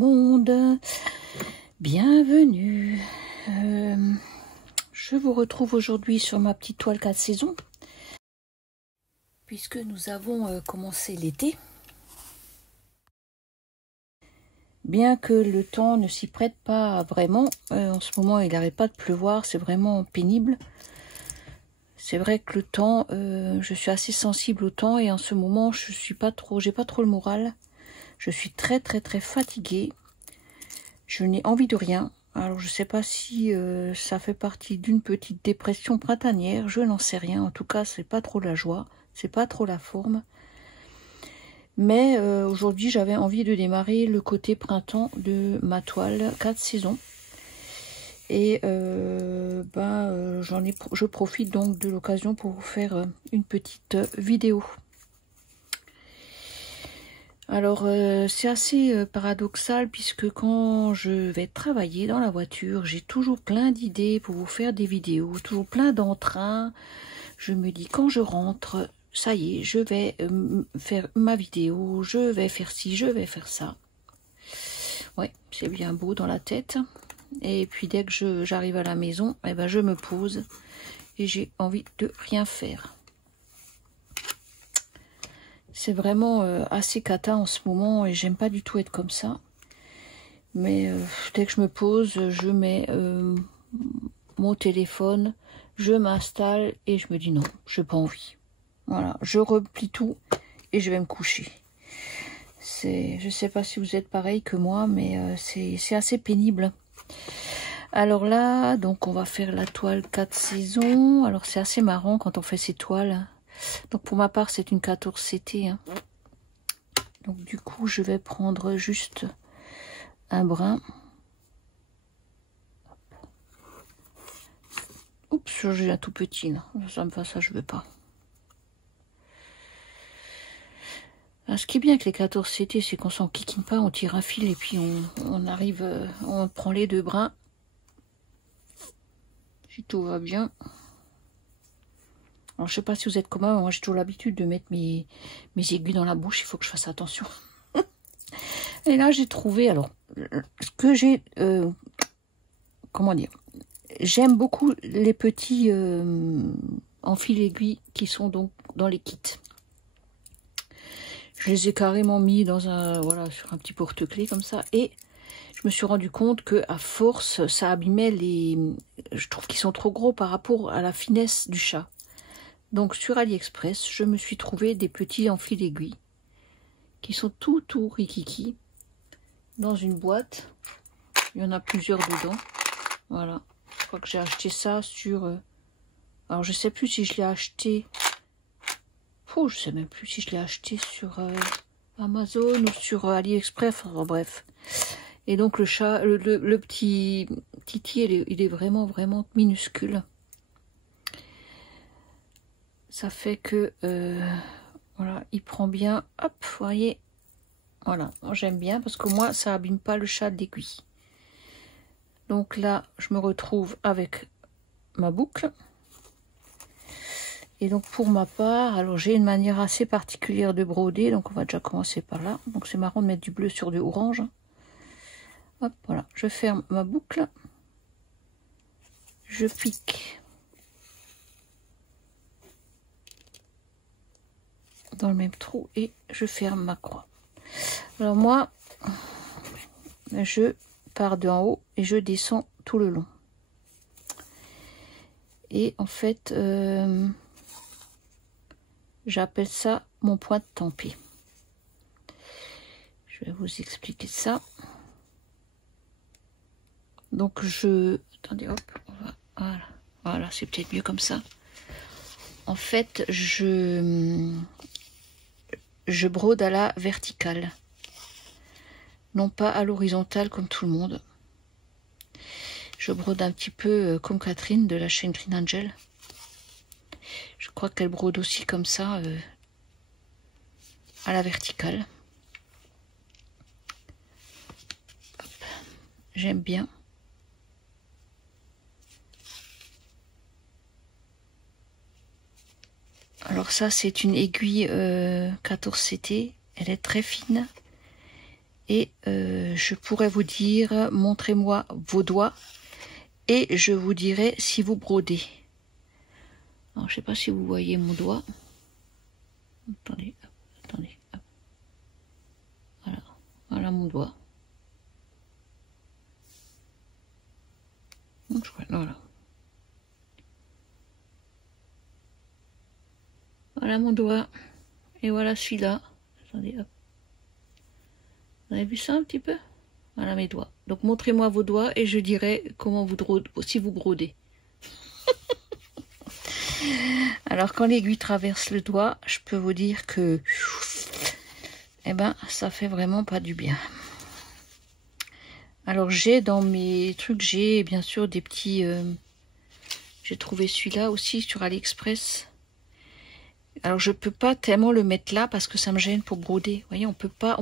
monde, bienvenue. Je vous retrouve aujourd'hui sur ma petite toile 4 saisons, puisque nous avons commencé l'été. Bien que le temps ne s'y prête pas vraiment, en ce moment il n'arrête pas de pleuvoir, c'est vraiment pénible. C'est vrai que le temps, je suis assez sensible au temps et en ce moment j'ai pas trop le moral. Je suis très fatiguée. Je n'ai envie de rien. Alors je sais pas si ça fait partie d'une petite dépression printanière, je n'en sais rien. En tout cas, c'est pas trop la joie, c'est pas trop la forme. Mais aujourd'hui, j'avais envie de démarrer le côté printemps de ma toile 4 saisons. Et je profite donc de l'occasion pour vous faire une petite vidéo. Alors c'est assez paradoxal puisque quand je vais travailler dans la voiture, j'ai toujours plein d'idées pour vous faire des vidéos, toujours plein d'entrain. Je me dis quand je rentre, ça y est, je vais faire ma vidéo, je vais faire ci, je vais faire ça. Ouais, c'est bien beau dans la tête. Et puis dès que j'arrive à la maison, eh ben, je me pose et j'ai envie de rien faire. C'est vraiment assez cata en ce moment et j'aime pas du tout être comme ça. Mais dès que je me pose, je mets mon téléphone, je m'installe et je me dis non, j'ai pas envie. Voilà, je replie tout et je vais me coucher. Je sais pas si vous êtes pareil que moi, mais c'est assez pénible. Alors là, donc on va faire la toile 4 saisons. Alors c'est assez marrant quand on fait ces toiles. Donc pour ma part, c'est une 14 CT. Hein. Donc du coup, je vais prendre juste un brin. Oups, j'ai un tout petit là. Ça, je veux pas. Alors, ce qui est bien avec les 14 CT, c'est qu'on s'en kikine pas, on tire un fil et puis on arrive, on prend les deux brins. Si tout va bien. Alors, je sais pas si vous êtes comme moi j'ai toujours l'habitude de mettre mes aiguilles dans la bouche, il faut que je fasse attention. Et là, j'ai trouvé, alors, ce que j'ai, comment dire, j'aime beaucoup les petits en fil aiguille qui sont donc dans les kits. Je les ai carrément mis dans sur un petit porte-clés comme ça, et je me suis rendu compte que à force, ça abîmait je trouve qu'ils sont trop gros par rapport à la finesse du chat. Donc sur AliExpress, je me suis trouvé des petits en fil aiguille qui sont tout rikiki dans une boîte. Il y en a plusieurs dedans. Voilà. Je crois que j'ai acheté ça sur... alors je sais plus si je l'ai acheté... Oh, je sais même plus si je l'ai acheté sur Amazon ou sur AliExpress. Enfin, bref. Et donc le chat, le petit Titi, il est vraiment minuscule. Ça fait que voilà, il prend bien. Hop, vous voyez. Voilà, j'aime bien parce que moi, ça abîme pas le chat d'aiguille. Donc là, je me retrouve avec ma boucle. Et donc pour ma part, alors j'ai une manière assez particulière de broder. Donc on va déjà commencer par là. Donc c'est marrant de mettre du bleu sur du orange. Hop, voilà, je ferme ma boucle. Je pique dans le même trou et je ferme ma croix. Alors moi, je pars d'en haut et je descends tout le long. Et en fait, j'appelle ça mon point de tempé. Je vais vous expliquer ça. Donc attendez, hop, voilà, c'est peut-être mieux comme ça. En fait, je brode à la verticale, non pas à l'horizontale comme tout le monde. Je brode un petit peu comme Catherine de la chaîne Green Angel. Je crois qu'elle brode aussi comme ça à la verticale. J'aime bien. Alors ça, c'est une aiguille 14 CT. Elle est très fine. Et je pourrais vous dire, montrez-moi vos doigts et je vous dirai si vous brodez. Alors, je ne sais pas si vous voyez mon doigt. Attendez, attendez. Hop. Voilà, voilà mon doigt. Voilà. Voilà mon doigt. Et voilà celui-là. Attendez, hop. Vous avez vu ça un petit peu? Voilà mes doigts. Donc montrez-moi vos doigts et je dirai comment vous si vous brodez. Alors quand l'aiguille traverse le doigt, je peux vous dire que eh ben ça fait vraiment pas du bien. Alors j'ai dans mes trucs, j'ai bien sûr des petits j'ai trouvé celui-là aussi sur AliExpress. Alors je peux pas tellement le mettre là parce que ça me gêne pour broder. Vous voyez, on peut pas,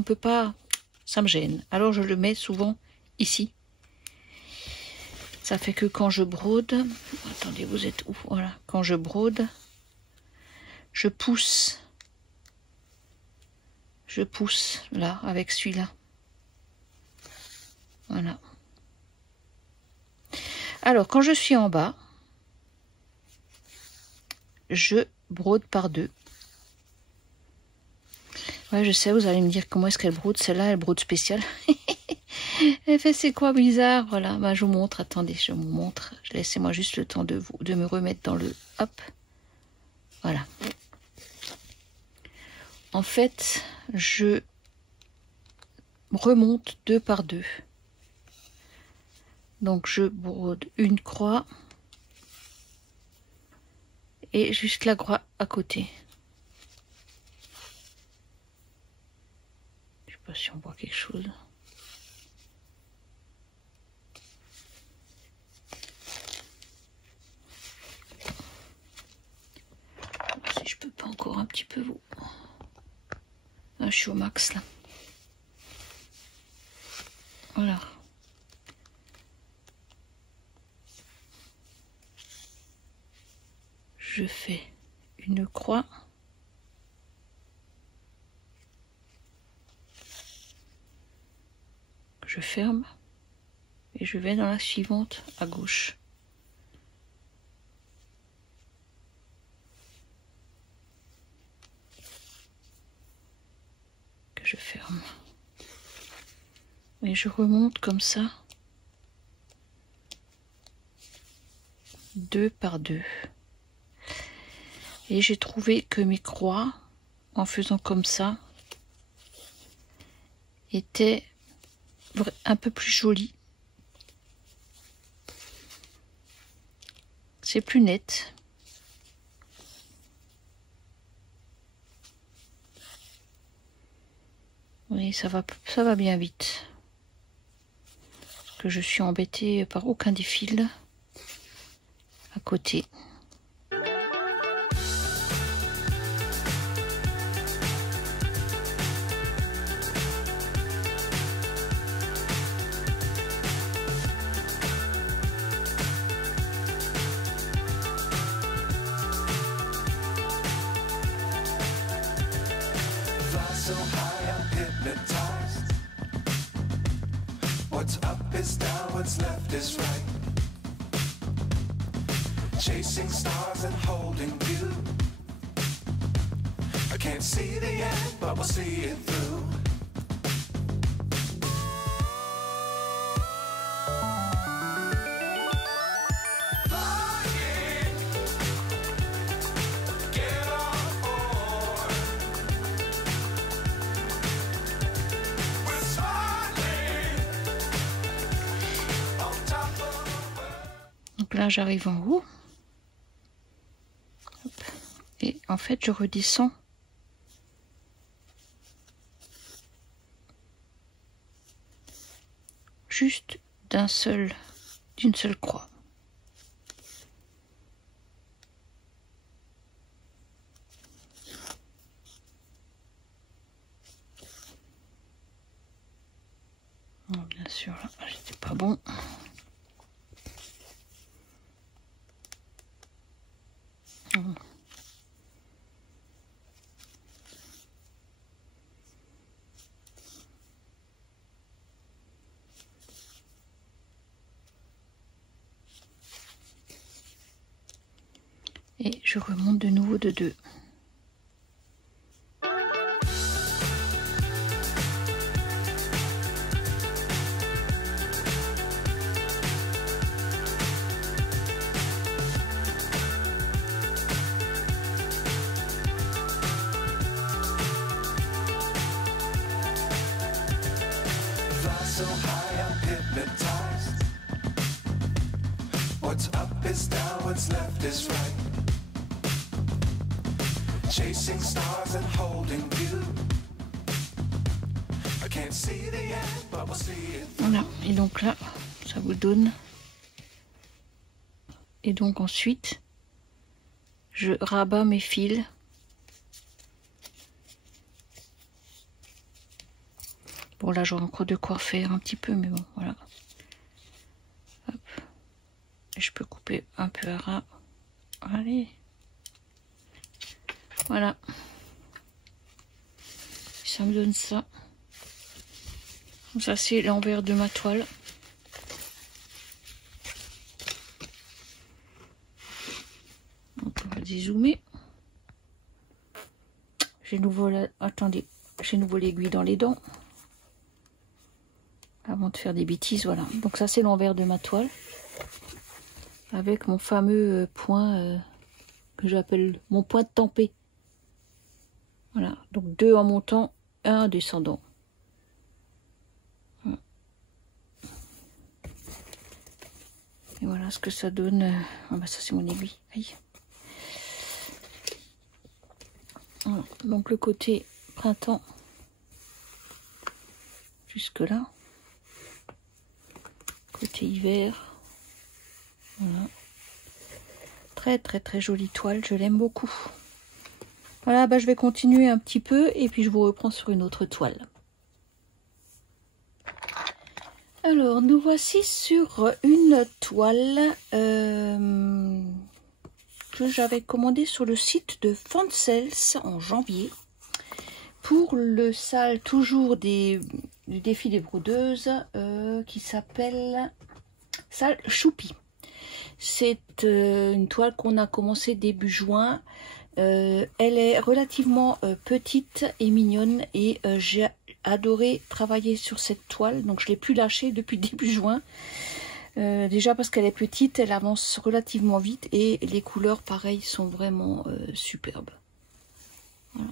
ça me gêne. Alors je le mets souvent ici. Ça fait que quand je brode, attendez, vous êtes où? Voilà, quand je brode, je pousse là avec celui-là. Voilà. Alors quand je suis en bas, je brode par deux. Ouais, je sais, vous allez me dire comment est-ce qu'elle brode. Celle-là, elle brode spéciale. Elle fait c'est quoi bizarre. Voilà, bah, je vous montre. Attendez, je vous montre. Laissez-moi juste le temps de me remettre dans le... Hop. Voilà. En fait, je remonte deux par deux. Donc, je brode une croix. Et juste la croix à côté. Je sais pas si on voit quelque chose. Si je peux pas encore un petit peu vous. Ah, je suis au max là. Voilà. Je fais une croix. Je ferme. Et je vais dans la suivante à gauche. Que je ferme. Et je remonte comme ça. Deux par deux. Et j'ai trouvé que mes croix, en faisant comme ça, étaient un peu plus jolies. C'est plus net. Oui, ça va bien vite. Parce que je suis embêtée par aucun des fils à côté. So high, I'm hypnotized. What's up is down, what's left is right. Chasing stars and holding you. I can't see the end, but we'll see it through. Donc là, j'arrive en haut. Hop. Et en fait, je redescends. Juste d'une seule croix. Bon, bien sûr, là, j'étais pas bon. Je remonte de nouveau de 2. So high, I'm hypnotized. What's up is down, what's left is right. Chasing stars and holding you. I can't see the end, but we'll see it. Voilà, et donc là, ça vous donne. Et donc ensuite, je rabats mes fils. Bon, là, j'aurai encore de quoi faire un petit peu, mais bon, voilà. Hop. Et je peux couper un peu à ras. Allez. Voilà. Ça me donne ça. Ça, c'est l'envers de ma toile. Donc, on va dézoomer. J'ai nouveau la... Attendez, j'ai nouveau l'aiguille dans les dents. Avant de faire des bêtises, voilà. Donc ça, c'est l'envers de ma toile. Avec mon fameux point que j'appelle mon point de tempé. Voilà. Donc 2 en montant, 1 en descendant. Et voilà ce que ça donne. Ah bah ça, c'est mon aiguille. Aïe. Voilà. Donc le côté printemps jusque là. Côté hiver, voilà. Très très très jolie toile, je l'aime beaucoup. Voilà, bah, je vais continuer un petit peu et puis je vous reprends sur une autre toile. Alors, nous voici sur une toile que j'avais commandée sur le site de Fancels en janvier. Pour le salle toujours du défi des brodeuses qui s'appelle salle Choupi. C'est une toile qu'on a commencé début juin. Elle est relativement petite et mignonne et j'ai adoré travailler sur cette toile. Donc je ne l'ai plus lâchée depuis début juin. Déjà parce qu'elle est petite, elle avance relativement vite et les couleurs pareil sont vraiment superbes. Voilà.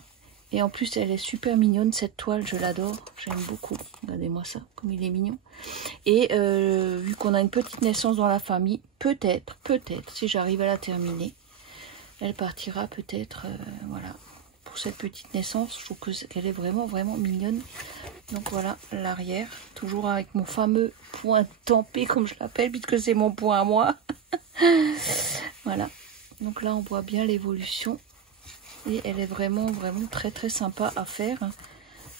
Et en plus, elle est super mignonne, cette toile, je l'adore, j'aime beaucoup. Regardez-moi ça, comme il est mignon. Et vu qu'on a une petite naissance dans la famille, peut-être, si j'arrive à la terminer, elle partira peut-être, voilà, pour cette petite naissance. Je trouve qu'elle est vraiment, vraiment mignonne. Donc voilà, l'arrière, toujours avec mon fameux point tempé, comme je l'appelle, puisque c'est mon point à moi. Voilà, donc là, on voit bien l'évolution. Et elle est vraiment, vraiment très, très sympa à faire.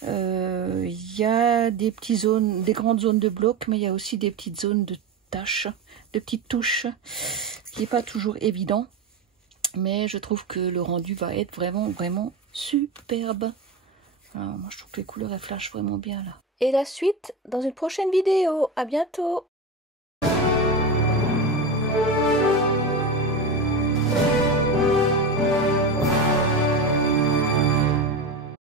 Il y a des grandes zones de blocs, mais il y a aussi des petites zones de taches, de petites touches, ce qui n'est pas toujours évident. Mais je trouve que le rendu va être vraiment, vraiment superbe. Alors, moi, je trouve que les couleurs, elles flashent vraiment bien là. Et la suite dans une prochaine vidéo. À bientôt!